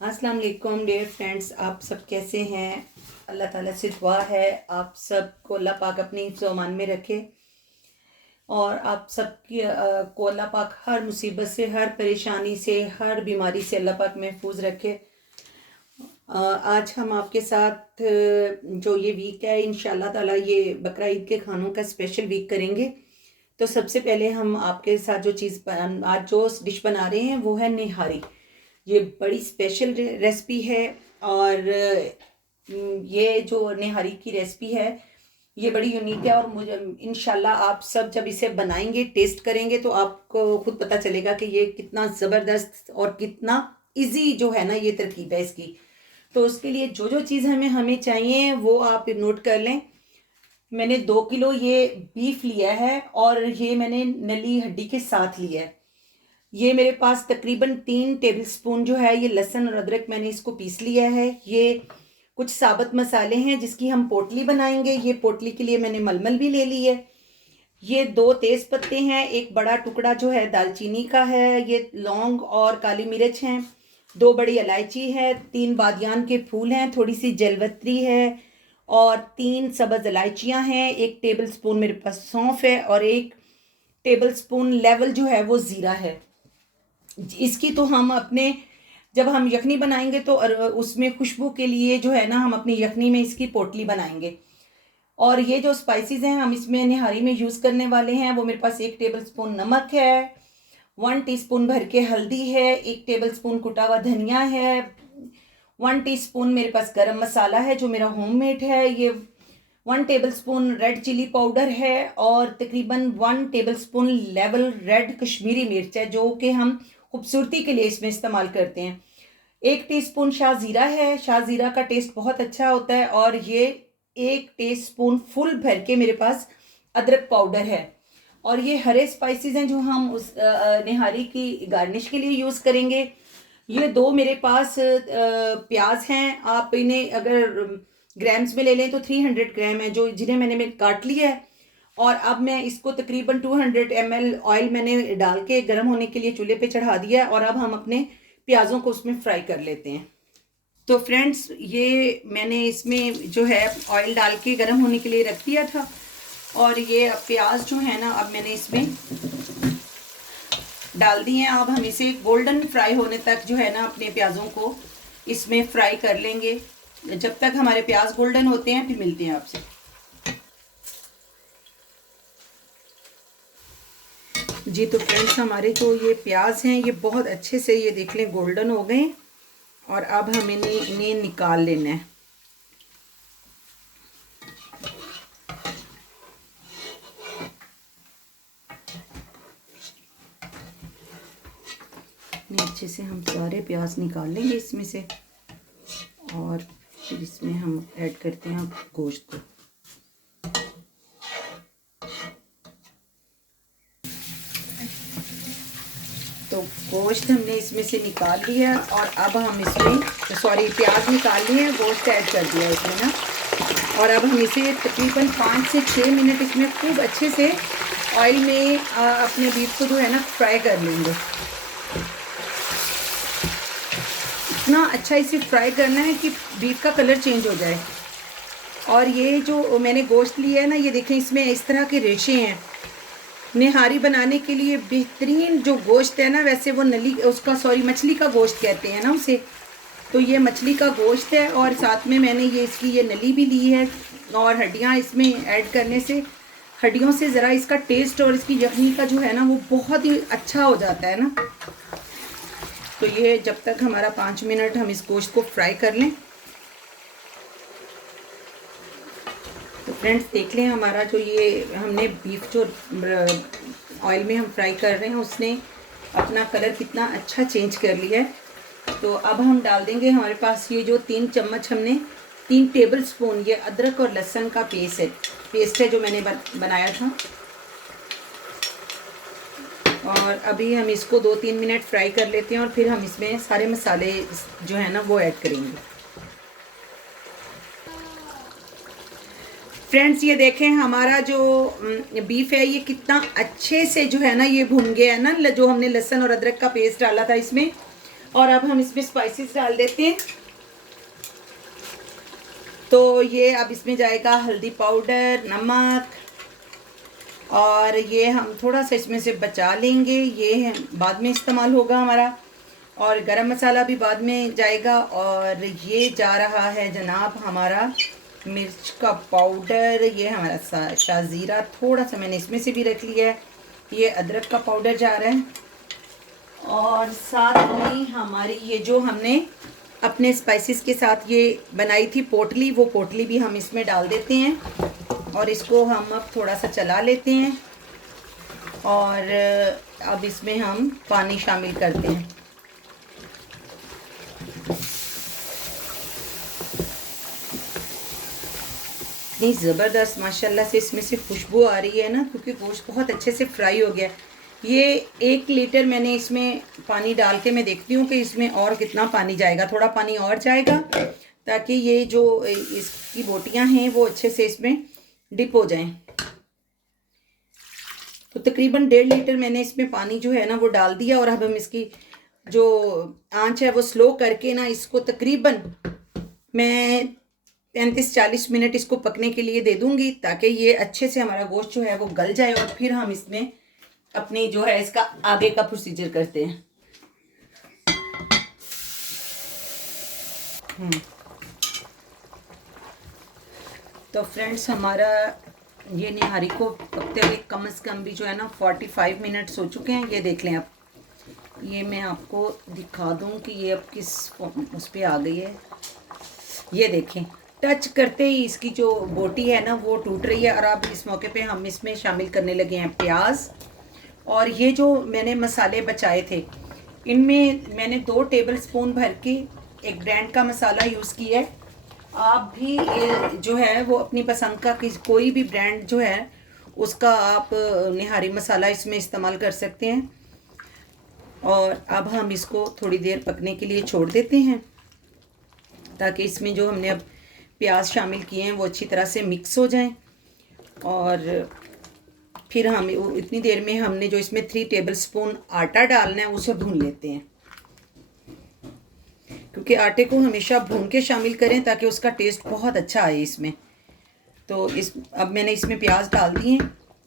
अस्सलाम वालेकुम dear friends, आप सब कैसे हैं। अल्लाह ताला से दुआ है आप सबको अल्लाह पाक अपनी हिफ्ज़-ओ अमान में रखे और आप सबकी को अल्लाह पाक हर मुसीबत से, हर परेशानी से, हर बीमारी से अल्लाह पाक महफूज रखे। आज हम आपके साथ जो ये वीक है इंशाल्लाह ताला ये बकरा ईद के खानों का स्पेशल वीक करेंगे। तो सबसे पहले हम आपके साथ जो चीज़ आज जो डिश बना रहे हैं वो है निहारी। ये बड़ी स्पेशल रेसिपी है और ये जो निहारी की रेसिपी है ये बड़ी यूनिक है और मुझे इंशाल्लाह आप सब जब इसे बनाएंगे, टेस्ट करेंगे तो आपको खुद पता चलेगा कि ये कितना ज़बरदस्त और कितना इजी जो है ना ये तरकीब है इसकी। तो उसके लिए जो जो चीज़ हमें हमें चाहिए वो आप नोट कर लें। मैंने 2 किलो ये बीफ लिया है और ये मैंने नली हड्डी के साथ लिया है। ये मेरे पास तकरीबन 3 टेबलस्पून जो है ये लहसुन और अदरक मैंने इसको पीस लिया है। ये कुछ साबुत मसाले हैं जिसकी हम पोटली बनाएंगे। ये पोटली के लिए मैंने मलमल भी ले ली है। ये 2 तेज पत्ते हैं, एक बड़ा टुकड़ा जो है दालचीनी का है, ये लौंग और काली मिर्च हैं, 2 बड़ी इलायची है, 3 बादियान के फूल हैं, थोड़ी सी जलवत्री है और 3 सब्ज़ इलायचियाँ हैं, 1 टेबलस्पून मेरे पास सौंफ है और 1 टेबलस्पून लेवल जो है वो ज़ीरा है। इसकी तो हम अपने जब हम यखनी बनाएंगे तो उसमें खुशबू के लिए जो है ना हम अपनी यखनी में इसकी पोटली बनाएंगे। और ये जो स्पाइसेस हैं हम इसमें निहारी में यूज़ करने वाले हैं वो मेरे पास 1 टेबलस्पून नमक है, 1 टीस्पून भर के हल्दी है, 1 टेबलस्पून कुटा हुआ धनिया है, 1 टीस्पून मेरे पास गरम मसाला है जो मेरा होममेड है, ये 1 टेबलस्पून रेड चिली पाउडर है और तकरीबन 1 टेबलस्पून लेवल रेड कश्मीरी मिर्च है जो कि हम खूबसूरती के लिए इसमें इस्तेमाल करते हैं। 1 टीस्पून शाह ज़ीरा है, शाह ज़ीरा का टेस्ट बहुत अच्छा होता है और ये 1 टीस्पून फुल भर के मेरे पास अदरक पाउडर है। और ये हरे स्पाइसेस हैं जो हम उस निहारी की गार्निश के लिए यूज़ करेंगे। ये 2 मेरे पास प्याज हैं, आप इन्हें अगर ग्राम्स में ले लें तो 300 ग्राम है जो जिन्हें मैंने काट लिया है। और अब मैं इसको तकरीबन 200 ml ऑयल मैंने डाल के गर्म होने के लिए चूल्हे पे चढ़ा दिया है और अब हम अपने प्याज़ों को उसमें फ्राई कर लेते हैं। तो फ्रेंड्स ये मैंने इसमें जो है ऑयल डाल के गर्म होने के लिए रख दिया था और ये अब प्याज जो है ना अब मैंने इसमें डाल दिए हैं। अब हम इसे गोल्डन फ्राई होने तक जो है ना अपने प्याज़ों को इसमें फ्राई कर लेंगे। जब तक हमारे प्याज गोल्डन होते हैं फिर मिलते हैं आपसे। जी तो फ्रेंड्स हमारे जो ये प्याज हैं ये बहुत अच्छे से ये देख लें गोल्डन हो गए और अब हमें इन्हें निकाल लेना है। अच्छे से हम सारे प्याज निकाल लेंगे इसमें से और फिर इसमें हम ऐड करते हैं गोश्त को। तो गोश्त हमने इसमें से निकाल लिया और अब हम इसमें प्याज निकाल लिए, गोश्त ऐड कर दिया इसमें ना। और अब हम इसे तकरीबन 5 से 6 मिनट इसमें खूब अच्छे से ऑयल में अपने बीफ को जो है ना फ्राई कर लेंगे। इतना अच्छा इसे फ्राई करना है कि बीफ का कलर चेंज हो जाए। और ये जो मैंने गोश्त लिया है ना ये देखें इसमें इस तरह के रेशे हैं। निहारी बनाने के लिए बेहतरीन जो गोश्त है ना, वैसे वो मछली का गोश्त कहते हैं ना उसे, तो ये मछली का गोश्त है और साथ में मैंने ये इसकी ये नली भी ली है और हड्डियाँ इसमें ऐड करने से हड्डियों से ज़रा इसका टेस्ट और इसकी यखनी का जो है ना वो बहुत ही अच्छा हो जाता है ना। तो ये जब तक हमारा 5 मिनट हम इस गोश्त को फ्राई कर लें। तो फ्रेंड्स देख लें हमारा जो ये हमने बीफ जो ऑयल में हम फ्राई कर रहे हैं उसने अपना कलर कितना अच्छा चेंज कर लिया है। तो अब हम डाल देंगे हमारे पास ये जो 3 चम्मच हमने 3 टेबलस्पून ये अदरक और लहसुन का पेस्ट है जो मैंने बनाया था। और अभी हम इसको 2-3 मिनट फ्राई कर लेते हैं और फिर हम इसमें सारे मसाले जो है ना वो ऐड करेंगे। फ्रेंड्स ये देखें हमारा जो बीफ है ये कितना अच्छे से जो है ना ये भुन गया है ना, जो हमने लहसुन और अदरक का पेस्ट डाला था इसमें और अब हम इसमें स्पाइसेस डाल देते हैं। तो ये अब इसमें जाएगा हल्दी पाउडर, नमक, और ये हम थोड़ा सा इसमें से बचा लेंगे, ये बाद में इस्तेमाल होगा हमारा। और गरम मसाला भी बाद में जाएगा। और ये जा रहा है जनाब हमारा मिर्च का पाउडर, ये हमारा शाज़ीरा थोड़ा सा मैंने इसमें से भी रख लिया है। ये अदरक का पाउडर जा रहा है। और साथ में हमारी ये जो हमने अपने स्पाइसेस के साथ ये बनाई थी पोटली, वो पोटली भी हम इसमें डाल देते हैं। और इसको हम अब थोड़ा सा चला लेते हैं। और अब इसमें हम पानी शामिल करते हैं। इतनी ज़बरदस्त माशाल्लाह से इसमें से खुशबू आ रही है ना, क्योंकि गोश्त बहुत अच्छे से फ्राई हो गया। ये 1 लीटर मैंने इसमें पानी डाल के मैं देखती हूँ कि इसमें और कितना पानी जाएगा। थोड़ा पानी और जाएगा ताकि ये जो इसकी बोटियाँ हैं वो अच्छे से इसमें डिप हो जाएं। तो तकरीबन 1.5 लीटर मैंने इसमें पानी जो है ना वो डाल दिया। और अब हम इसकी जो आंच है वो स्लो करके ना इसको तकरीबन मैं 35-40 मिनट इसको पकने के लिए दे दूंगी, ताकि ये अच्छे से हमारा गोश्त जो है वो गल जाए। और फिर हम इसमें अपनी जो है इसका आगे का प्रोसीजर करते हैं। तो फ्रेंड्स हमारा ये निहारी को पकते हुए कम से कम भी जो है ना 45 मिनट्स हो चुके हैं। ये देख लें आप, ये मैं आपको दिखा दूं कि ये अब किस उस पर आ गई है। ये देखें, टच करते ही इसकी जो बोटी है ना वो टूट रही है। और अब इस मौके पे हम इसमें शामिल करने लगे हैं प्याज। और ये जो मैंने मसाले बचाए थे इनमें मैंने 2 टेबल स्पून भर के एक ब्रांड का मसाला यूज़ किया है। आप भी जो है वो अपनी पसंद का कोई भी ब्रांड जो है उसका आप निहारी मसाला इसमें इस्तेमाल कर सकते हैं। और अब हम इसको थोड़ी देर पकने के लिए छोड़ देते हैं, ताकि इसमें जो हमने अब प्याज शामिल किए हैं वो अच्छी तरह से मिक्स हो जाएं। और फिर हम इतनी देर में हमने जो इसमें 3 टेबल स्पून आटा डालना है उसे भून लेते हैं, क्योंकि आटे को हमेशा भून के शामिल करें ताकि उसका टेस्ट बहुत अच्छा आए इसमें। तो अब मैंने इसमें प्याज डाल दिए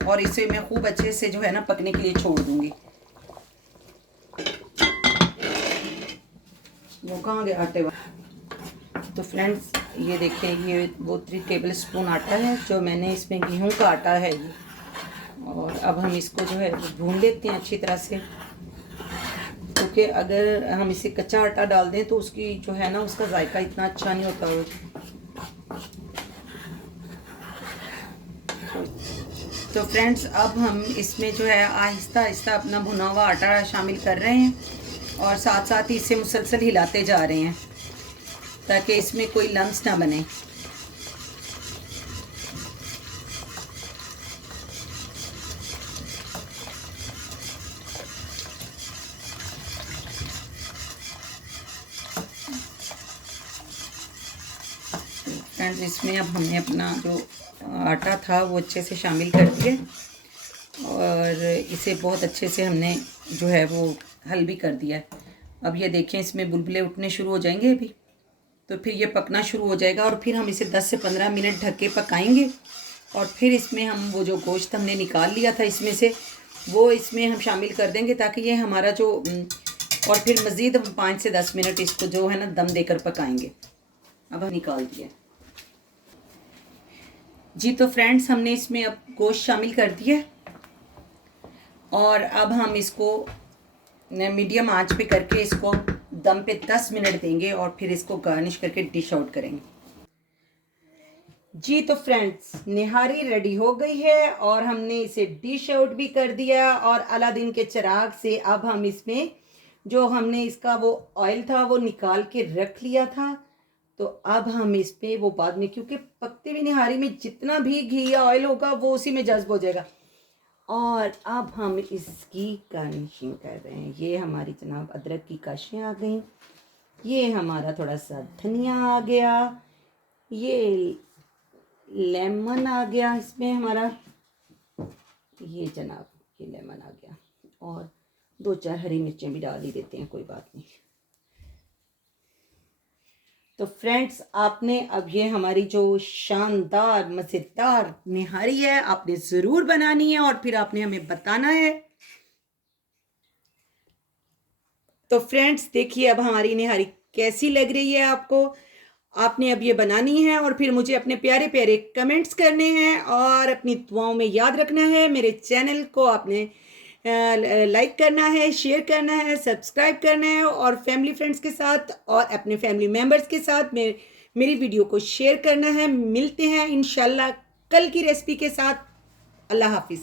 और इसे मैं खूब अच्छे से जो है ना पकने के लिए छोड़ दूंगी। वो कहाँ गए आटे वाला। तो फ्रेंड्स ये देखें, ये वो 3 टेबल स्पून आटा है जो मैंने इसमें गेहूं का आटा है ये। और अब हम इसको जो है भून लेते हैं अच्छी तरह से, क्योंकि अगर हम इसे कच्चा आटा डाल दें तो उसकी जो है ना उसका जायका इतना अच्छा नहीं होता हो। तो फ्रेंड्स अब हम इसमें जो है आहिस्ता आहिस्ता अपना भुना हुआ आटा शामिल कर रहे हैं और साथ साथ ही इसे मुसलसल हिलाते जा रहे हैं ताकि इसमें कोई लम्स ना बने। फ्रेंड्स इसमें अब हमने अपना जो आटा था वो अच्छे से शामिल कर दिया और इसे बहुत अच्छे से हमने जो है वो हल भी कर दिया है। अब ये देखें इसमें बुलबुले उठने शुरू हो जाएंगे अभी, तो फिर ये पकना शुरू हो जाएगा और फिर हम इसे 10 से 15 मिनट ढक के पकाएंगे। और फिर इसमें हम वो जो गोश्त हमने निकाल लिया था इसमें से वो इसमें हम शामिल कर देंगे, ताकि ये हमारा जो और फिर मज़ीद हम 5 से 10 मिनट इसको जो है ना दम देकर पकाएंगे। अब हम निकाल दिया जी। तो फ्रेंड्स हमने इसमें अब गोश्त शामिल कर दिया और अब हम इसको मीडियम आंच पे करके इसको दम पे 10 मिनट देंगे और फिर इसको गार्निश करके डिश आउट करेंगे जी। तो फ्रेंड्स निहारी रेडी हो गई है और हमने इसे डिश आउट भी कर दिया। और अलादीन के चिराग से अब हम इसमें जो हमने इसका वो ऑयल था वो निकाल के रख लिया था, तो अब हम इस पे वो बाद में, क्योंकि पकती हुई निहारी में जितना भी घी या ऑयल होगा वो उसी में जज्ब हो जाएगा। और अब हम इसकी गार्निशिंग कर रहे हैं। ये हमारी जनाब अदरक की काशियाँ आ गई, ये हमारा थोड़ा सा धनिया आ गया, ये लेमन आ गया इसमें हमारा, ये जनाब ये लेमन आ गया, और 2-4 हरी मिर्चें भी डाल ही देते हैं, कोई बात नहीं। तो फ्रेंड्स, आपने अब ये हमारी जो शानदार मज़ेदार निहारी है आपने ज़रूर बनानी है और फिर आपने हमें बताना है। तो फ्रेंड्स देखिए अब हमारी निहारी कैसी लग रही है आपको। आपने अब ये बनानी है और फिर मुझे अपने प्यारे प्यारे कमेंट्स करने हैं और अपनी दुआओं में याद रखना है। मेरे चैनल को आपने लाइक करना है, शेयर करना है, सब्सक्राइब करना है और फैमिली फ्रेंड्स के साथ और अपने फैमिली मेम्बर्स के साथ मेरी वीडियो को शेयर करना है। मिलते हैं इंशाल्लाह कल की रेसिपी के साथ। अल्लाह हाफिज़।